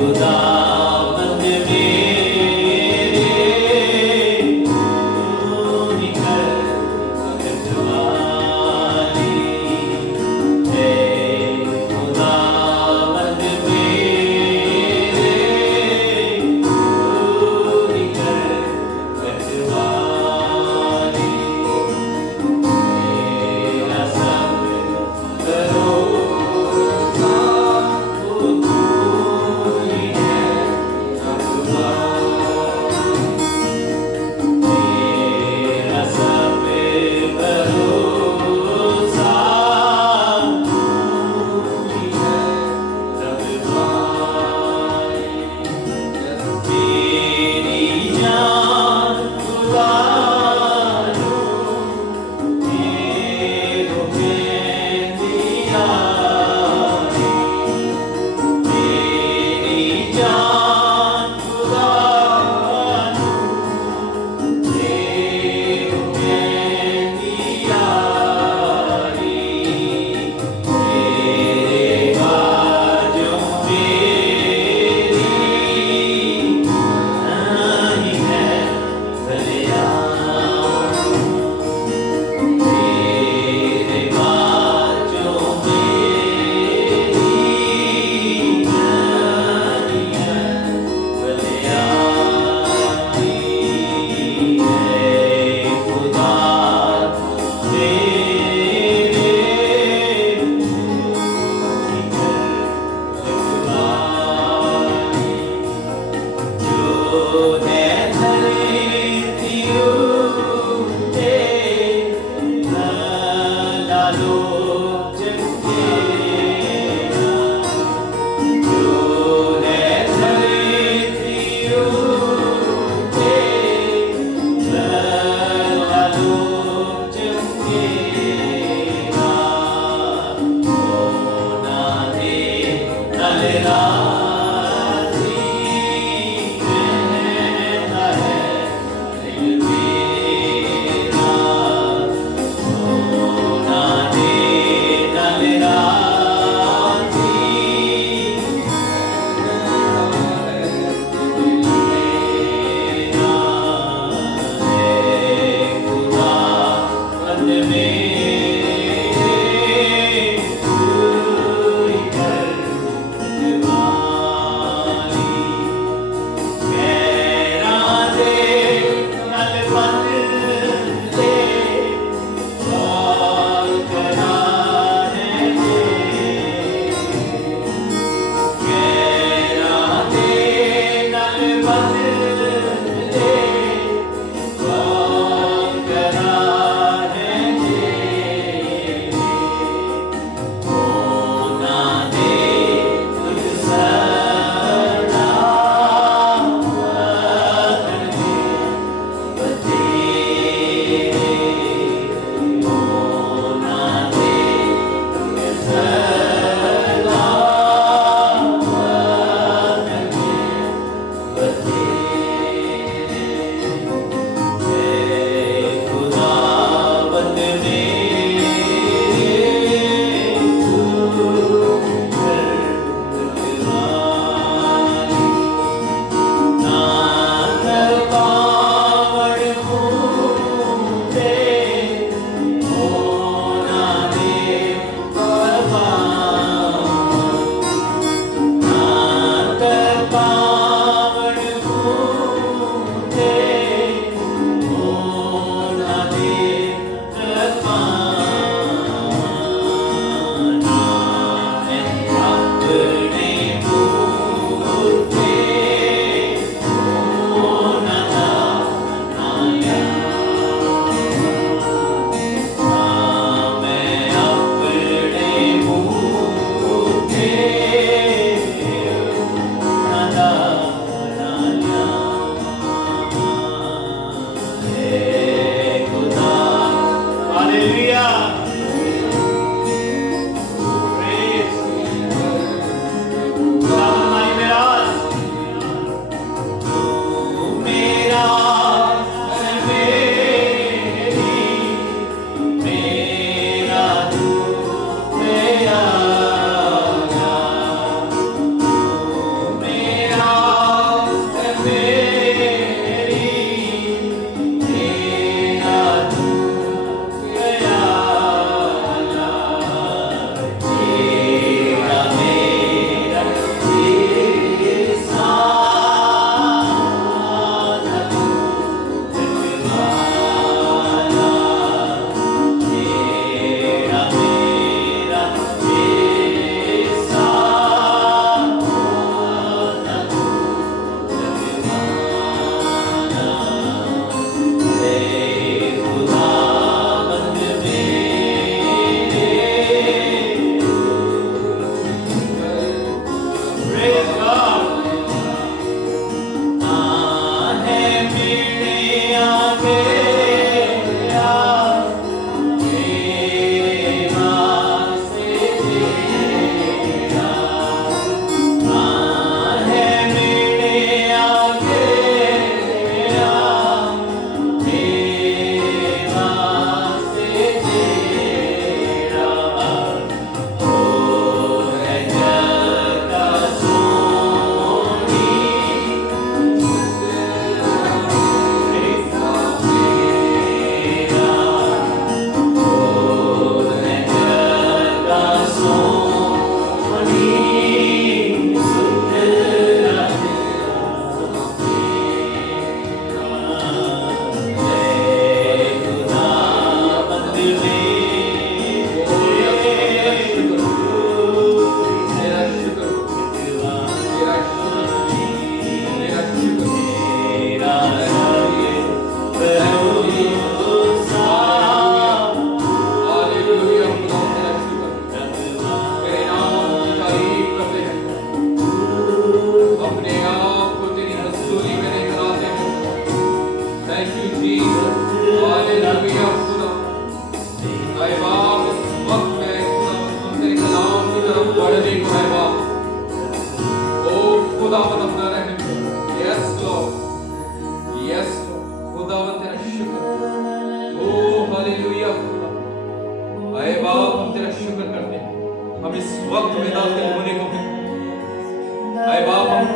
خدا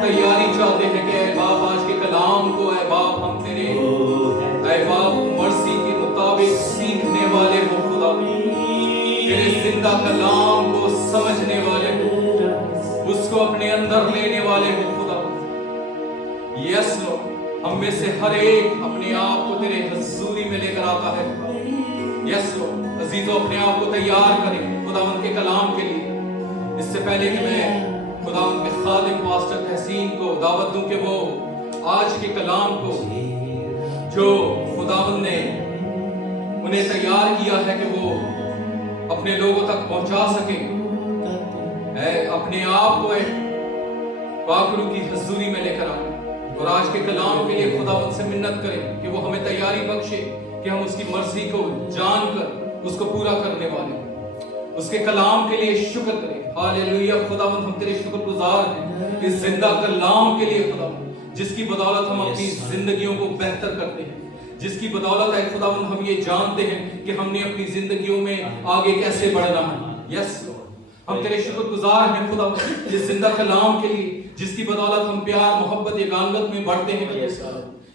तैयारी चाहते हैं कि ऐ बाप आज के कलाम को ऐ बाप हम तेरे ऐ बाप मर्जी के मुताबिक सीखने वाले हो खुदा, तेरे जिंदा कलाम को समझने वाले हो, उसको अपने अंदर लेने वाले हो खुदा। यस लॉर्ड, हम में से हर एक अपने आप को तेरे हजूरी में लेकर आता है। यस लॉर्ड, अजीजों अपने आप को तैयार करें खुदावंद के कलाम के लिए। इससे पहले कि मैं खुदावंद के खादिम पास्टर तहसीन को दावत दूं कि वो आज के कलाम को जो खुदावंद ने उन्हें तैयार किया है कि वो अपने लोगों तक पहुंचा सके, अपने आप को पाकरू की हजूरी में लेकर आए और आज के कलाम के लिए खुदावंद से मिन्नत करें कि वो हमें तैयारी बख्शे कि हम उसकी मर्जी को जानकर उसको पूरा करने वाले हैं। उसके कलाम के लिए शुक्र करें। हालेलुया खुदावंद, हम तेरे शुक्रगुजार हैं इस जिंदा कलाम के लिए खुदावंद, जिसकी बदौलत हम अपनी जिंदगियों को बेहतर करते हैं, जिसकी बदौलत है खुदावंद हम ये जानते हैं कि हमने अपनी जिंदगियों में आगे कैसे बढ़ना है। यस लॉर्ड, हम तेरे शुक्रगुजार हैं खुदावंद इस जिंदा कलाम के लिए, जिसकी बदौलत हम प्यार मोहब्बत एकांगत में बढ़ते हैं।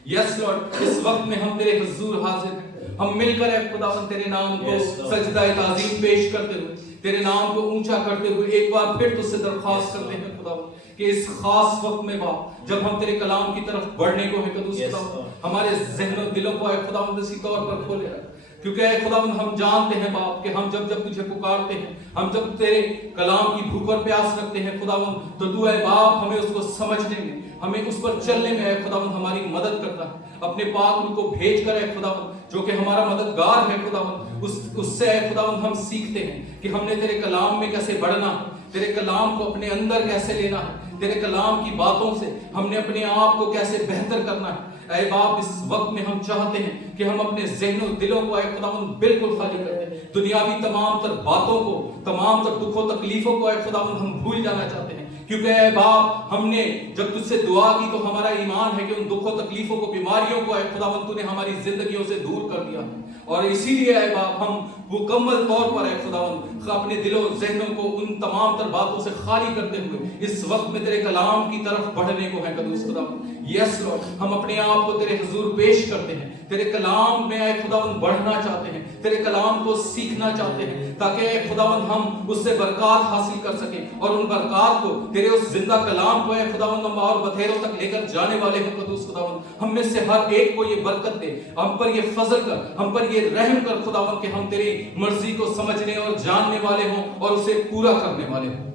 यस लॉर्ड, इस वक्त में हम तेरे हुजूर हाजिर हैं। हम मिलकर है खुदावंद तेरे नाम को सजदा-ए ताज़ीम पेश करते हुए, तेरे नाम को ऊंचा करते हुए एक बार फिर तुझसे दरख्वास्त करते हैं खुदावंद कि इस खास वक्त में बाप जब हम तेरे कलाम की तरफ बढ़ने को है कदूस खुदावंद, हमारे ज़हन और दिलों को है खुदावंद इसी तौर पर खोले रख, क्योंकि खुदावंद हम जानते हैं बाप कि हम जब तुझे पुकारते हैं, हम जब तेरे कलाम की भूख और प्यास रखते हैं खुदावंद, तो तू है बाप हमें उसको समझने में, हमें उस पर चलने में है खुदावंद हमारी मदद करता है। अपने पाक रूह को भेज कर है खुदावंद जो कि हमारा मददगार है खुदावंद, उससे है खुदावंद हम सीखते हैं कि हमने तेरे कलाम में कैसे बढ़ना है, तेरे कलाम को अपने अंदर कैसे लेना है, तेरे कलाम की बातों से हमने अपने आप को कैसे बेहतर करना है। ऐ बाप, इस वक्त में हम चाहते हैं कि हम अपने ज़हनों दिलों को ऐ खुदावंद बिल्कुल खाली कर दें। दुनियावी तमाम तर बातों को, तमाम तर दुखों तकलीफों को ऐ खुदावंद हम भूल जाना चाहते हैं, क्योंकि ऐ बाप हमने जब तुझसे दुआ की तो हमारा ईमान है कि उन दुखों तकलीफों को, बीमारियों को ऐ खुदावंद तूने हमारी जिंदगियों से दूर कर दिया है। और इसीलिए ऐ बाप हम मुकम्मल तौर पर ऐ खुदावंद अपने दिलों ज़हनों को उन तमाम तर बातों से खाली करते हुए इस वक्त में तेरे कलाम की तरफ बढ़ने को है कदूस खुदावंद। यस लॉर्ड, हम अपने आप को तेरे हुजूर पेश करते हैं, तेरे कलाम में ऐ खुदावंद बढ़ना चाहते हैं, तेरे कलाम को सीखना चाहते हैं, ताकि ऐ खुदावंद हम उससे बरकत हासिल कर सकें और उन बरकत को तेरे उस जिंदा कलाम को ऐ खुदावंद हम और बथेरों तक लेकर जाने वाले हैं कदूस खुदावंद। हम में से हर एक को ये बरकत दे, हम पर ये फजल कर, हम पर ये रहम कर खुदावंद कि हम तेरी मर्जी को समझने और जानने वाले हों और उसे पूरा करने वाले हों।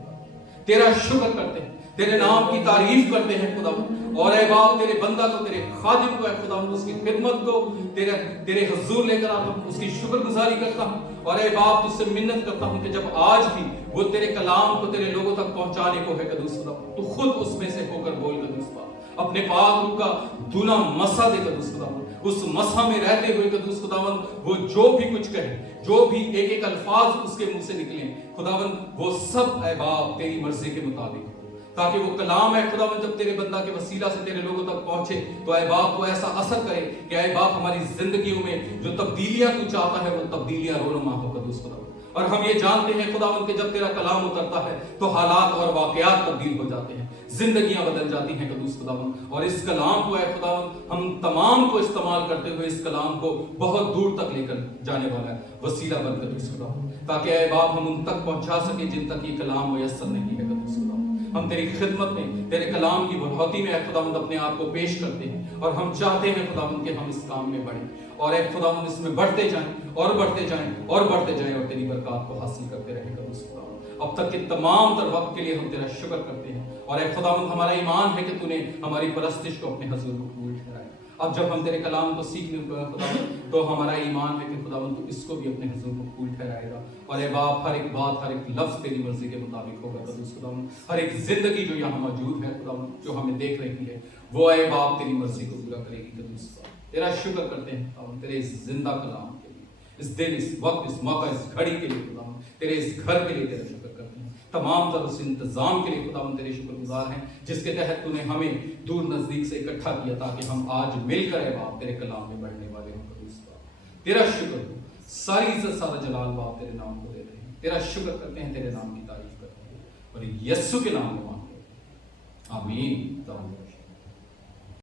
तेरा शुक्र करते हैं, तेरे नाम की तारीफ करते हैं खुदावंद, और ऐ बाप तेरे बंदा को, तेरे खादिम को ऐ खुदावंद उसकी खिदमत को तेरे हुजूर लेकर आता हूं, उसकी शुक्रगुजारी करता हूं और ऐ बाप तुझसे मिन्नत करता हूं कि जब आज भी वो तेरे कलाम को तेरे लोगों तक पहुंचाने को है कदूस खुदावंद, तो खुद उसमें से होकर बोल कदूस बाप, अपने पाक रूह का दूना मसा दे कदूस खुदावंद, उस मसा में रहते हुए कदूस खुदावंद वो जो भी कुछ कहे, जो भी एक एक अल्फाज उसके मुंह से निकले खुदावंद, वो सब ऐ बाप तेरी मर्जी के मुताबिक, ताकि वो कलाम है खुदावंद जब तेरे बंदा के वसीला से तेरे लोगों तक पहुंचे तो ऐ बाप वो ऐसा असर करे कि ऐ बाप हमारी जिंदगियों में जो तब्दीलियां तू चाहता है वो तब्दीलियां रोनुमा हो कदूस खुदावंद। और हम ये जानते हैं खुदावंद कि जब तेरा कलाम उतरता है तो हालात और वाकयात तब्दील हो जाते हैं, जिंदगियां बदल जाती हैं कदूस खुदावंद। और इस कलाम को ऐ खुदावंद हम तमाम को इस्तेमाल करते हुए इस कलाम को बहुत दूर तक लेकर जाने वाला है वसीला बन कदूस खुदावंद, ताकि ऐ बाप हम उन तक पहुंचा सके जिन तक ये कलाम मुयस्सर नहीं है कदूस खुदावंद। हम तेरी खिदमत में तेरे कलाम की बढ़ोतरी में ऐ खुदावंद अपने आप को पेश करते हैं और हम चाहते हैं खुदावंद कि हम इस काम में बढ़ें और ऐ खुदावंद इसमें बढ़ते जाएं और बढ़ते जाएं और बढ़ते जाएं और तेरी बरकत को हासिल करते रहें कदूस खुदावंद। अब तक के तमाम तर वक्त के लिए हम तेरा शुक्र करते हैं और ऐ खुदावंद हमारा ईमान है कि तूने हमारी परस्तिश को अपने हुजूर में कबूल ठहराया। अब जब हम तेरे कलाम को सीखने को खुदावंद तो हमारा ईमान है कि खुदावंद तू इसको भी अपने हुजूर में कबूल ठहराएगा और ऐ बाप हर एक बात, हर एक लफ्ज तेरी मर्जी के मुताबिक होगा कदूस खुदावंद। हर एक जिंदगी जो यहाँ मौजूद है खुदावंद, जो हमें देख रही है, वो ऐ बाप तेरी मर्जी को पूरा करेगी कदूस खुदावंद। तेरा शुक्र करते हैं खुदावंद तेरे इस जिंदा कलाम के लिए, इस दिन, इस वक्त, इस मौका, इस घड़ी के लिए खुदावंद, तेरे इस घर के लिए तेरा शुक्र करते हैं, तमाम तरह से इंतजाम के लिए खुदावंद तेरे शुक्रगुजार हैं जिसके तहत तूने हमें दूर नजदीक से इकट्ठा किया ताकि हम आज मिलकर है बाप तेरे कलाम में बढ़ने वाले हों कदूस बाप। तेरा शुक्र हो, सारी इज्जत सारा जलाल बाप तेरे नाम को देते हैं, तेरा शुक्र करते हैं, तेरे नाम की तारीफ करते हैं और यीशु के नाम में मांगते हैं, آمین.